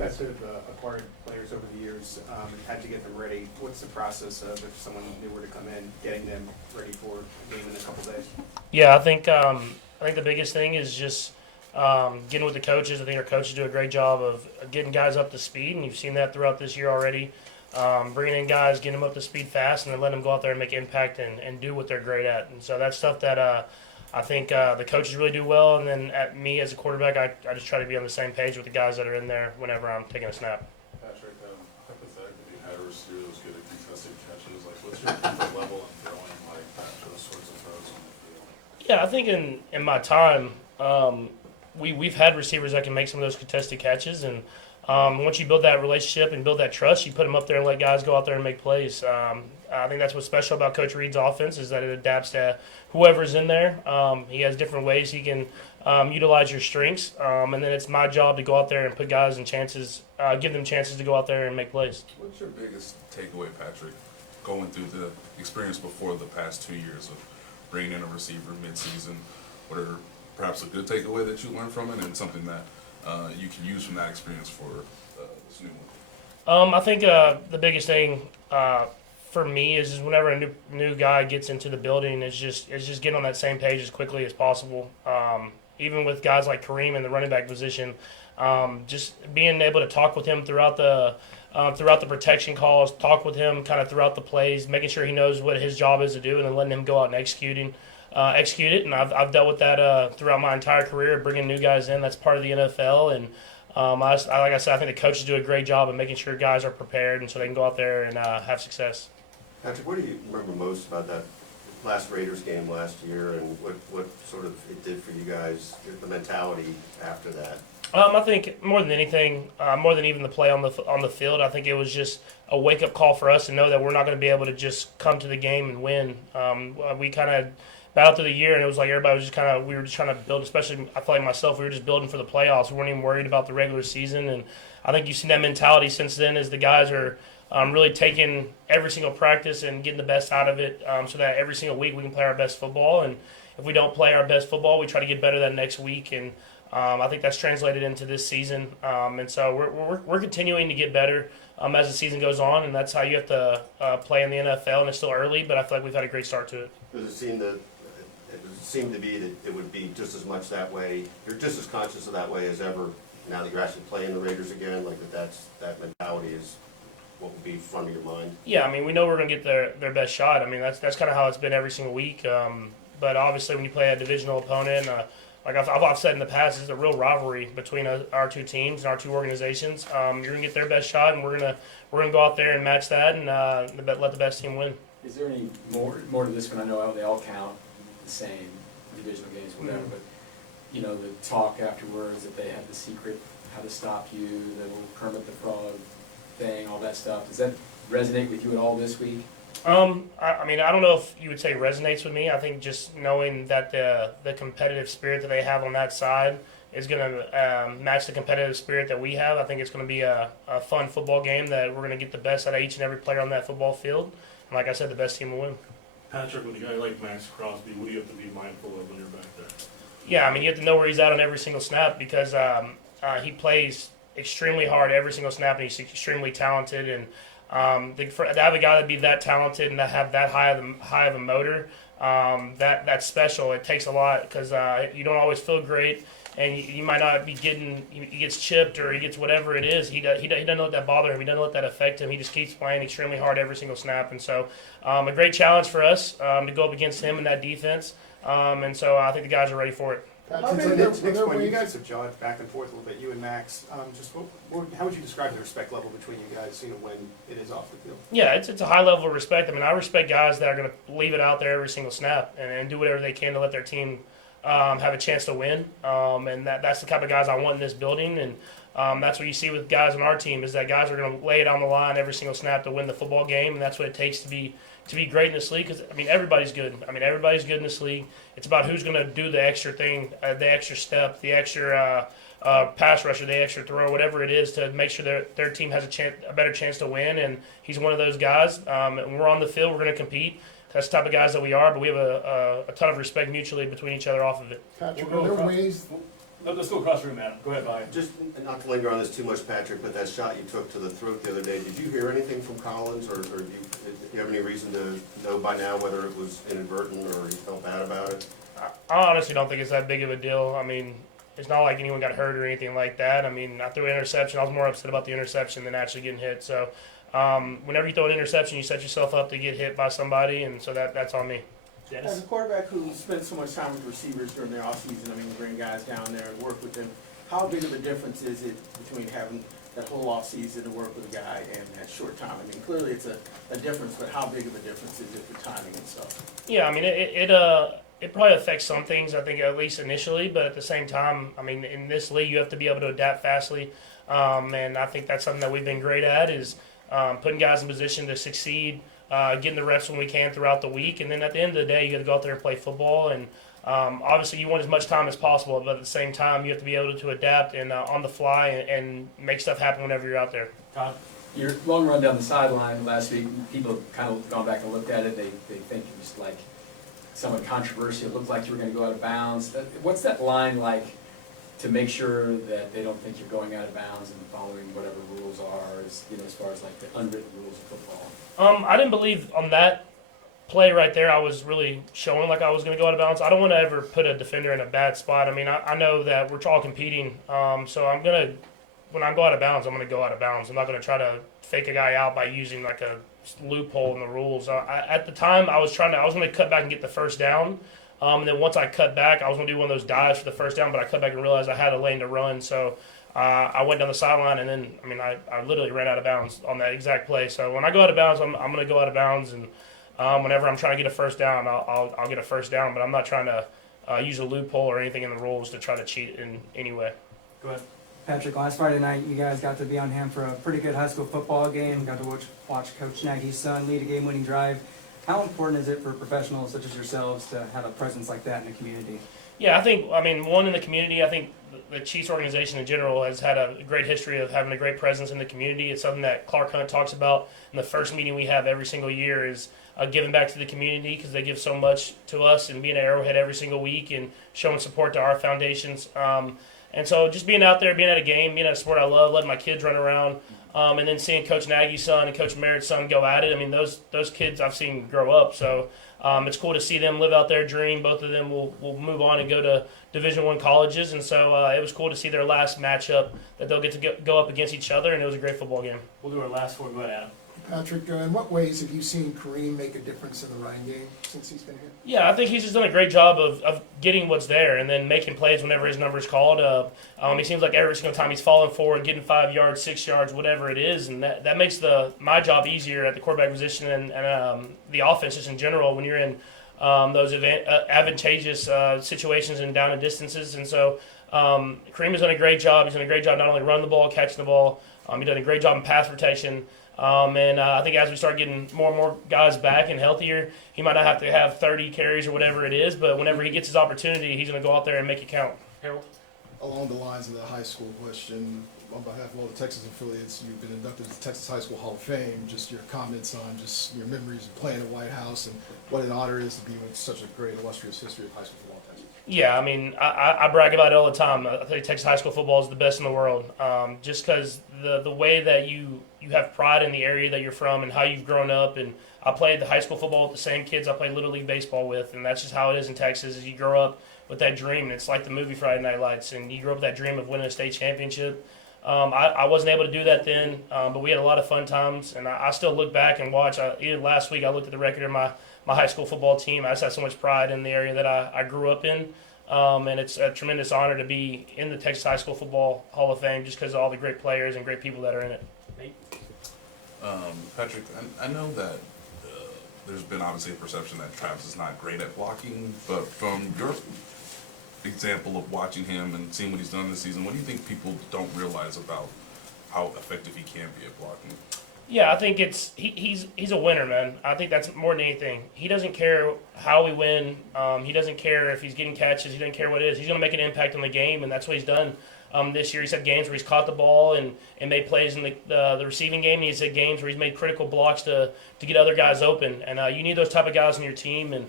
guys have acquired players over the years and had to get them ready. What's the process of if someone new were to come in, getting them ready for a game in a couple days? Yeah, I think the biggest thing is just getting with the coaches. I think our coaches do a great job of getting guys up to speed, and you've seen that throughout this year already. Bringing in guys, getting them up to speed fast, and then letting them go out there and make impact and do what they're great at. And so that's stuff that I think the coaches really do well. And then at me as a quarterback, I just try to be on the same page with the guys that are in there whenever I'm taking a snap. Patrick, hypothetically, you had a receiver that was good at contested catches. Like, what's your comfort level in throwing like that, those sorts of throws on the field? Yeah, I think in my time, we've had receivers that can make some of those contested catches, and once you build that relationship and build that trust, you put them up there and let guys go out there and make plays. I think that's what's special about Coach Reed's offense is that it adapts to whoever's in there. He has different ways he can utilize your strengths, and then it's my job to go out there and put guys in chances, give them chances to go out there and make plays. What's your biggest takeaway, Patrick, going through the experience before the past 2 years of bringing in a receiver mid-season? What are perhaps a good takeaway that you learned from it and something that you can use from that experience for this new one? I think the biggest thing for me is whenever a new guy gets into the building, is just getting on that same page as quickly as possible. Even with guys like Kareem in the running back position, just being able to talk with him throughout the protection calls, talk with him kind of throughout the plays, making sure he knows what his job is to do, and then letting him go out and execute it. And I've dealt with that throughout my entire career, bringing new guys in. That's part of the NFL. And like I said, I think the coaches do a great job of making sure guys are prepared and so they can go out there and have success. Patrick, what do you remember most about that last Raiders game last year, and what sort of it did for you guys, the mentality after that? I think more than anything, more than even the play on the field, I think it was just a wake up call for us to know that we're not going to be able to just come to the game and win. We kind of battled through the year, and it was like everybody was we were just trying to build. Especially, I feel like myself, we were just building for the playoffs. We weren't even worried about the regular season, and I think you've seen that mentality since then as the guys are really taking every single practice and getting the best out of it, so that every single week we can play our best football. And if we don't play our best football, we try to get better that next week. And I think that's translated into this season. And so we're continuing to get better as the season goes on, and that's how you have to play in the NFL. And it's still early, but I feel like we've had a great start to it. Does it seem to be that it would be just as much that way? You're just as conscious of that way as ever now that you're actually playing the Raiders again. Like that mentality is what would be front of your mind? Yeah, I mean, we know we're going to get their best shot. I mean, that's kind of how it's been every single week. But obviously, when you play a divisional opponent, like I've said in the past, it's a real rivalry between our two teams and our two organizations. You're going to get their best shot, and we're gonna go out there and match that and let the best team win. Is there any more to this one? I know they all count the same, divisional games, whatever. Mm-hmm. But you know, the talk afterwards that they had the secret how to stop you, the little Kermit the Frog thing, all that stuff. Does that resonate with you at all this week? I mean, I don't know if you would say resonates with me. I think just knowing that the competitive spirit that they have on that side is going to match the competitive spirit that we have. I think it's going to be a fun football game that we're going to get the best out of each and every player on that football field. And like I said, the best team will win. Patrick, with a guy like Max Crosby, what do you have to be mindful of when you're back there? Yeah, I mean, you have to know where he's at on every single snap because he plays extremely hard every single snap, and he's extremely talented. And to have a guy that be that talented and to have that high of a motor, that's special. It takes a lot because you don't always feel great, and you might not be getting. He gets chipped or he gets whatever it is. He doesn't let that bother him. He doesn't let that affect him. He just keeps playing extremely hard every single snap, and so a great challenge for us to go up against him in that defense. And so I think the guys are ready for it. Next point, you guys have jawed back and forth a little bit, you and Max. How would you describe the respect level between you guys, when it is off the field? Yeah, it's a high level of respect. I mean, I respect guys that are going to leave it out there every single snap and do whatever they can to let their team have a chance to win. And that's the type of guys I want in this building. And that's what you see with guys on our team is that guys are going to lay it on the line every single snap to win the football game, and that's what it takes to be great in this league. Because I mean, everybody's good. I mean, everybody's good in this league. It's about who's going to do the extra thing, the extra step, the extra pass rusher, the extra throw, whatever it is, to make sure their team has a better chance to win. And he's one of those guys. When we're on the field, we're going to compete. That's the type of guys that we are. But we have a ton of respect mutually between each other off of it. Patrick, are there ways Let's go across the room, Adam. Go ahead, bye. Just not to linger on this too much, Patrick, but that shot you took to the throat the other day, did you hear anything from Collins, or do you have any reason to know by now whether it was inadvertent or he felt bad about it? I honestly don't think it's that big of a deal. I mean, it's not like anyone got hurt or anything like that. I mean, I threw an interception. I was more upset about the interception than actually getting hit. So whenever you throw an interception, you set yourself up to get hit by somebody, and so that's on me. Dennis? As a quarterback who spent so much time with receivers during their offseason, I mean, bring guys down there and work with them, how big of a difference is it between having that whole offseason to work with a guy and that short time? I mean, clearly it's a difference, but how big of a difference is it for timing and stuff? Yeah, I mean, it probably affects some things, I think, at least initially, but at the same time, I mean, in this league, you have to be able to adapt fastly, and I think that's something that we've been great at is putting guys in position to succeed, getting the reps when we can throughout the week, and then at the end of the day, you got to go out there and play football, and obviously you want as much time as possible, but at the same time, you have to be able to adapt and on the fly and make stuff happen whenever you're out there. Todd? Your long run down the sideline last week, people have kind of gone back and looked at it. They think it was like somewhat controversial. It looked like you were going to go out of bounds. What's that line like to make sure that they don't think you're going out of bounds and following whatever rules are, as far as like the unwritten rules of football? I didn't believe on that play right there I was really showing like I was going to go out of bounds. I don't want to ever put a defender in a bad spot. I mean, I know that we're all competing, so I'm going to, when I go out of bounds, I'm going to go out of bounds. I'm not going to try to fake a guy out by using like a loophole in the rules. At the time, I was going to cut back and get the first down. And then once I cut back, I was going to do one of those dives for the first down, but I cut back and realized I had a lane to run. So I went down the sideline, and then, I mean, I literally ran out of bounds on that exact play. So when I go out of bounds, I'm going to go out of bounds. And whenever I'm trying to get a first down, I'll get a first down. But I'm not trying to use a loophole or anything in the rules to try to cheat in any way. Go ahead. Patrick, last Friday night, you guys got to be on hand for a pretty good high school football game. Got to watch Coach Nagy's son lead a game-winning drive. How important is it for professionals such as yourselves to have a presence like that in the community? Yeah, I mean, one in the community, I think the Chiefs organization in general has had a great history of having a great presence in the community. It's something that Clark Hunt talks about in the first meeting we have every single year is giving back to the community because they give so much to us and being at Arrowhead every single week and showing support to our foundations. And so just being out there, being at a game, being at a sport I love, letting my kids run around, and then seeing Coach Nagy's son and Coach Merritt's son go at it. I mean, those kids I've seen grow up. So it's cool to see them live out their dream. Both of them will move on and go to Division I colleges. And so it was cool to see their last matchup that they'll get to go up against each other. And it was a great football game. We'll do our last four. Go ahead, Adam. Patrick, in what ways have you seen Kareem make a difference in the running game since he's been here? Yeah, I think he's just done a great job of getting what's there and then making plays whenever his number's called. He seems like every single time he's falling forward, getting 5 yards, 6 yards, whatever it is, and that makes my job easier at the quarterback position and the offense just in general when you're in those advantageous situations and down and distances. And so Kareem has done a great job. He's done a great job not only running the ball, catching the ball. He's done a great job in pass protection. I think as we start getting more and more guys back and healthier, he might not have to have 30 carries or whatever it is, but whenever he gets his opportunity, he's going to go out there and make it count. Harold? Along the lines of the high school question, on behalf of all the Texas affiliates, you've been inducted to the Texas High School Hall of Fame. Just your comments on just your memories of playing at White House and what an honor it is to be with such a great, illustrious history of high school football in Texas. Yeah, I mean, I brag about it all the time. I think Texas high school football is the best in the world, just because the way that you have pride in the area that you're from and how you've grown up. And I played the high school football with the same kids I played Little League baseball with, and that's just how it is in Texas. Is you grow up with that dream, and it's like the movie Friday Night Lights, and you grow up with that dream of winning a state championship. I wasn't able to do that then, but we had a lot of fun times, and I still look back and watch. Even last week, I looked at the record of my high school football team. I just have so much pride in the area that I grew up in, and it's a tremendous honor to be in the Texas High School Football Hall of Fame just because of all the great players and great people that are in it. Patrick, I know that there's been obviously a perception that Travis is not great at blocking, but from your example of watching him and seeing what he's done this season, what do you think people don't realize about how effective he can be at blocking? Yeah, I think he's a winner, man. I think that's more than anything. He doesn't care how we win. He doesn't care if he's getting catches. He doesn't care what it is. He's going to make an impact on the game, and that's what he's done this year. He's had games where he's caught the ball and made plays in the receiving game. And he's had games where he's made critical blocks to get other guys open. And you need those type of guys on your team. And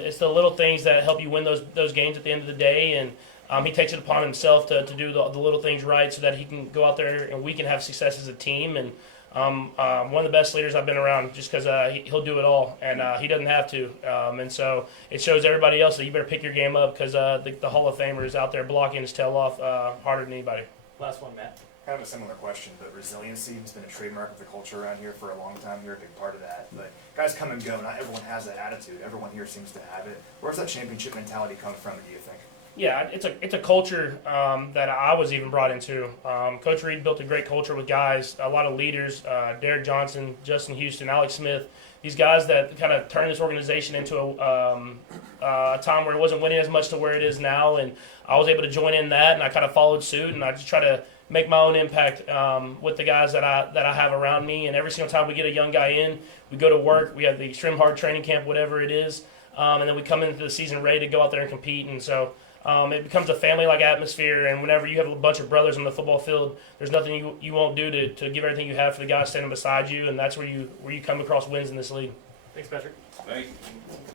it's the little things that help you win those games at the end of the day. And he takes it upon himself to do the little things right so that he can go out there and we can have success as a team. And one of the best leaders I've been around just because he'll do it all, and he doesn't have to. And so it shows everybody else that you better pick your game up because the Hall of Famer is out there blocking his tail off harder than anybody. Last one, Matt. Kind of a similar question, but resiliency has been a trademark of the culture around here for a long time. You're a big part of that. But guys come and go. Not everyone has that attitude. Everyone here seems to have it. Where's that championship mentality come from, do you think? Yeah, it's a culture that I was even brought into. Coach Reed built a great culture with guys, a lot of leaders, Derek Johnson, Justin Houston, Alex Smith, these guys that kind of turned this organization into a time where it wasn't winning as much to where it is now, and I was able to join in that, and I kind of followed suit, and I just try to make my own impact with the guys that I have around me. And every single time we get a young guy in, we go to work, we have the extreme hard training camp, whatever it is, and then we come into the season ready to go out there and compete. And so it becomes a family-like atmosphere, and whenever you have a bunch of brothers on the football field, there's nothing you won't do to give everything you have for the guys standing beside you, and that's where you come across wins in this league. Thanks, Patrick. Thank you.